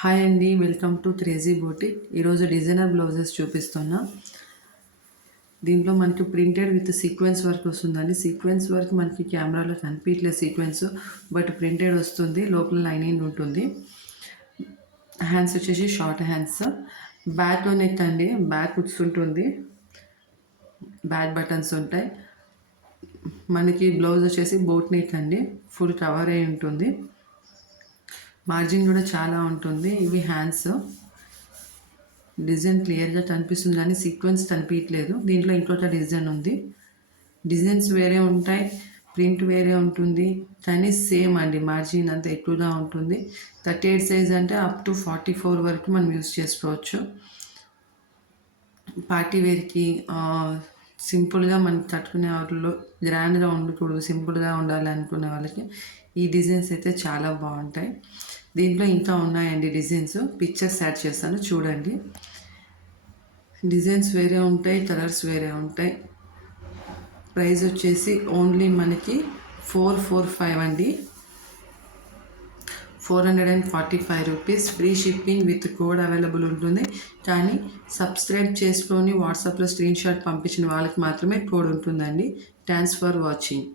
Hi అండి, welcome to crazy boutique. ఈరోజు designer blouses చూపిస్తున్నా. దీంట్లో మనకి ప్రింటెడ్ విత్ సీక్వెన్స్ వర్క్ వస్తుందండి. సీక్వెన్స్ వర్క్ మనకి కెమెరాలో కనిపించలేదు సీక్వెన్స్, బట్ ప్రింటెడ్ వస్తుంది. లోపల లైనింగ్ ఉంటుంది. హ్యాండ్స్ వచ్చేసి షార్ట్ హ్యాండ్స్. బ్యాక్ నెక్ అండి, బ్యాక్ హుక్స్ ఉంటుంది. బ్యాక్ బటన్స్ ఉంటాయి. మనకి బ్లౌజ్ వచ్చేసి బోట్ నెక్ అండి, ఫుల్ కవర్ అయి ఉంటుంది. మార్జిన్ కూడా చాలా ఉంటుంది. ఇవి హ్యాండ్స్. డిజైన్ క్లియర్గా కనిపిస్తుంది కానీ సీక్వెన్స్ కనిపించట్లేదు. దీంట్లో ఇంకొక డిజైన్ ఉంది. డిజైన్స్ వేరే ఉంటాయి, ప్రింట్ వేరే ఉంటుంది, కానీ సేమ్ అండి. మార్జిన్ అంతా ఎక్కువగా ఉంటుంది. 38 సైజ్ అంటే అప్ టు 44 వరకు మనం యూజ్ చేసుకోవచ్చు. పార్టీ వేర్కి, సింపుల్గా మనం కట్టుకునే వాటిలో గ్రాండ్గా ఉండకూడదు, సింపుల్గా ఉండాలి అనుకునే వాళ్ళకి ఈ డిజైన్స్ అయితే చాలా బాగుంటాయి. దీంట్లో ఇంకా ఉన్నాయండి డిజైన్స్. పిక్చర్స్ యాడ్ చేస్తాను, చూడండి. డిజైన్స్ వేరే ఉంటాయి, కలర్స్ వేరే ఉంటాయి. ప్రైస్ వచ్చేసి ఓన్లీ మనకి 445 అండి, 445 rupees. Free shipping with code available ఉంటుంది. కానీ సబ్స్క్రైబ్ చేసుకొని వాట్సాప్లో స్క్రీన్ షాట్ పంపించిన వాళ్ళకి మాత్రమే కోడ్ ఉంటుందండి. Thanks for watching.